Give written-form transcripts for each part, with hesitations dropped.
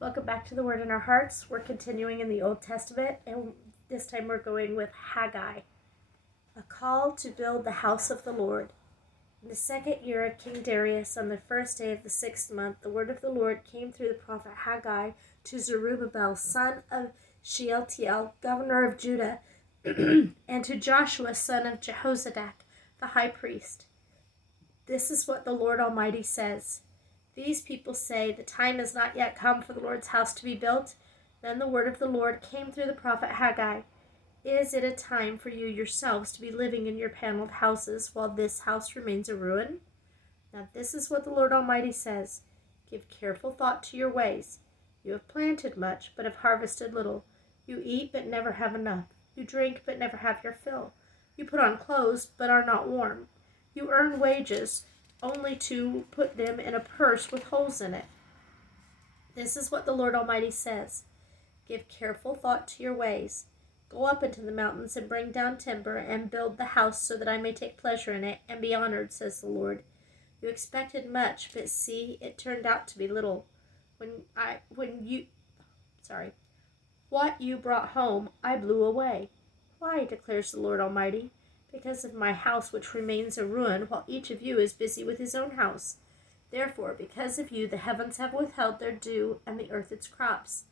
Welcome back to the Word in Our Hearts. We're continuing in the Old Testament, and this time we're going with Haggai, a call to build the house of the Lord. In the 2nd year of King Darius, on the 1st day of the 6th month, the word of the Lord came through the prophet Haggai to Zerubbabel, son of Shealtiel, governor of Judah, and to Joshua, son of Jehozadak, the high priest. This is what the Lord Almighty says. These people say, the time has not yet come for the Lord's house to be built. Then the word of the Lord came through the prophet Haggai. Is it a time for you yourselves to be living in your paneled houses while this house remains a ruin? Now this is what the Lord Almighty says. Give careful thought to your ways. You have planted much, but have harvested little. You eat, but never have enough. You drink, but never have your fill. You put on clothes, but are not warm. You earn wages, only to put them in a purse with holes in it. This is what the Lord Almighty says. Give careful thought to your ways. Go up into the mountains and bring down timber and build the house so that I may take pleasure in it and be honored, says the Lord. You expected much, but see, it turned out to be little. What you brought home, I blew away. Why, declares the Lord Almighty? Because of my house which remains a ruin, while each of you is busy with his own house. Therefore, because of you, the heavens have withheld their dew, and the earth its crops.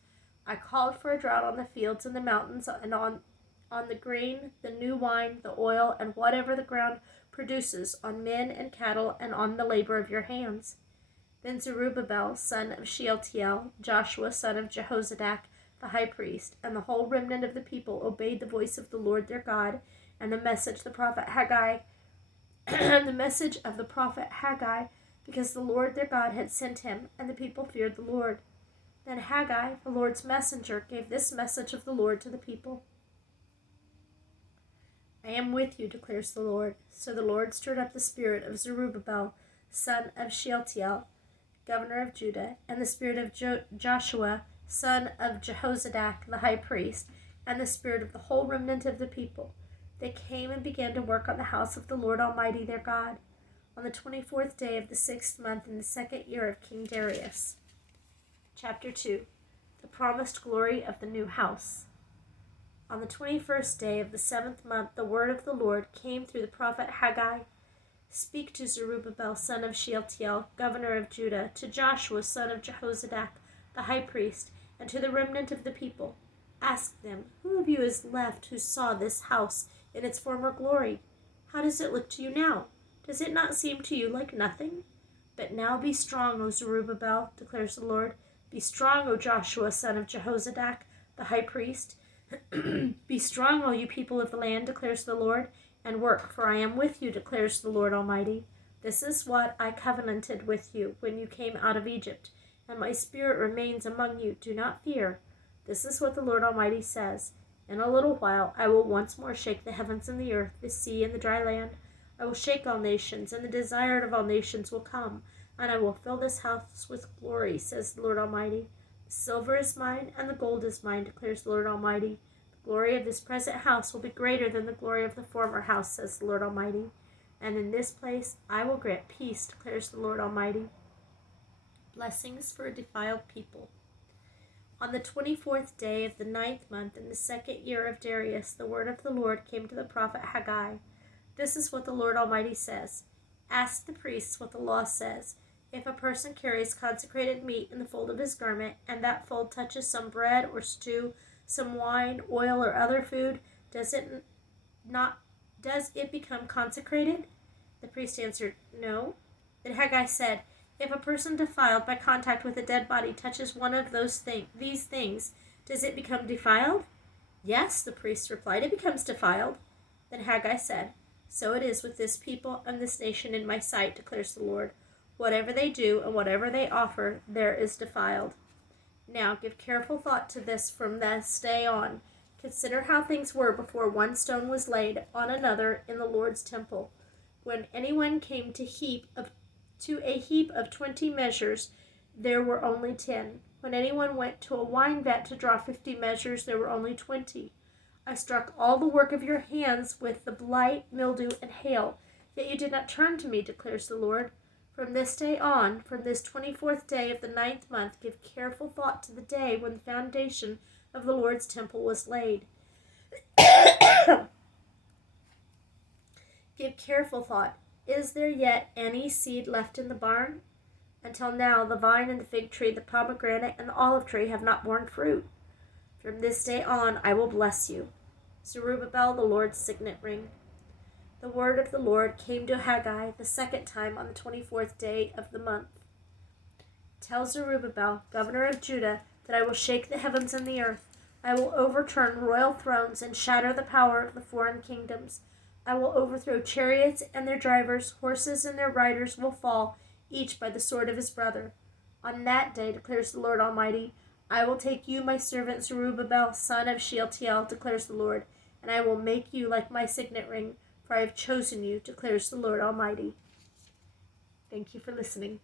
I called for a drought on the fields and the mountains, and on the grain, the new wine, the oil, and whatever the ground produces, on men and cattle, and on the labor of your hands. Then Zerubbabel, son of Shealtiel, Joshua, son of Jehozadak, the high priest, and the whole remnant of the people obeyed the voice of the Lord their God, and the message of the prophet Haggai, because the Lord their God had sent him, and the people feared the Lord. Then Haggai, the Lord's messenger, gave this message of the Lord to the people. I am with you, declares the Lord. So the Lord stirred up the spirit of Zerubbabel, son of Shealtiel, governor of Judah, and the spirit of Joshua, son of Jehozadak, the high priest, and the spirit of the whole remnant of the people. They came and began to work on the house of the Lord Almighty their God, on the 24th day of the 6th month in the 2nd year of King Darius. Chapter 2. The promised glory of the new house. On the 21st day of the 7th month, the word of the Lord came through the prophet Haggai. Speak to Zerubbabel, son of Shealtiel, governor of Judah, to Joshua, son of Jehozadak, the high priest, and to the remnant of the people. Ask them, who of you is left who saw this house in its former glory? How does it look to you now? Does it not seem to you like nothing? But now be strong, O Zerubbabel, declares the Lord. Be strong, O Joshua, son of Jehozadak, the high priest. Be strong, all you people of the land, declares the Lord, and work, for I am with you, declares the Lord Almighty. This is what I covenanted with you when you came out of Egypt, and my spirit remains among you. Do not fear. This is what the Lord Almighty says. In a little while I will once more shake the heavens and the earth, the sea and the dry land. I will shake all nations, and the desired of all nations will come, and I will fill this house with glory, says the Lord Almighty. The silver is mine, and the gold is mine, declares the Lord Almighty. The glory of this present house will be greater than the glory of the former house, says the Lord Almighty. And in this place I will grant peace, declares the Lord Almighty. Blessings for a defiled people. On the 24th day of the 9th month in the 2nd year of Darius, the word of the Lord came to the prophet Haggai. This is what the Lord Almighty says. Ask the priests what the law says. If a person carries consecrated meat in the fold of his garment, and that fold touches some bread or stew, some wine, oil, or other food, does it become consecrated? The priest answered, No. Then Haggai said, If a person defiled by contact with a dead body touches one of these things, does it become defiled? Yes, the priest replied, it becomes defiled. Then Haggai said, So it is with this people and this nation in my sight, declares the Lord. Whatever they do and whatever they offer, there is defiled. Now give careful thought to this from this day on. Consider how things were before one stone was laid on another in the Lord's temple. When anyone came to a heap of 20 measures, there were only 10. When anyone went to a wine vat to draw 50 measures, there were only 20. I struck all the work of your hands with the blight, mildew, and hail, yet you did not turn to me, declares the Lord. From this day on, from this 24th day of the 9th month, give careful thought to the day when the foundation of the Lord's temple was laid. Give careful thought. Is there yet any seed left in the barn? Until now, the vine and the fig tree, the pomegranate and the olive tree have not borne fruit. From this day on, I will bless you. Zerubbabel, the Lord's signet ring. The word of the Lord came to Haggai the second time on the 24th day of the month. Tell Zerubbabel, governor of Judah, that I will shake the heavens and the earth. I will overturn royal thrones and shatter the power of the foreign kingdoms. I will overthrow chariots and their drivers, horses and their riders will fall, each by the sword of his brother. On that day, declares the Lord Almighty, I will take you, my servant Zerubbabel, son of Shealtiel, declares the Lord, and I will make you like my signet ring, for I have chosen you, declares the Lord Almighty. Thank you for listening.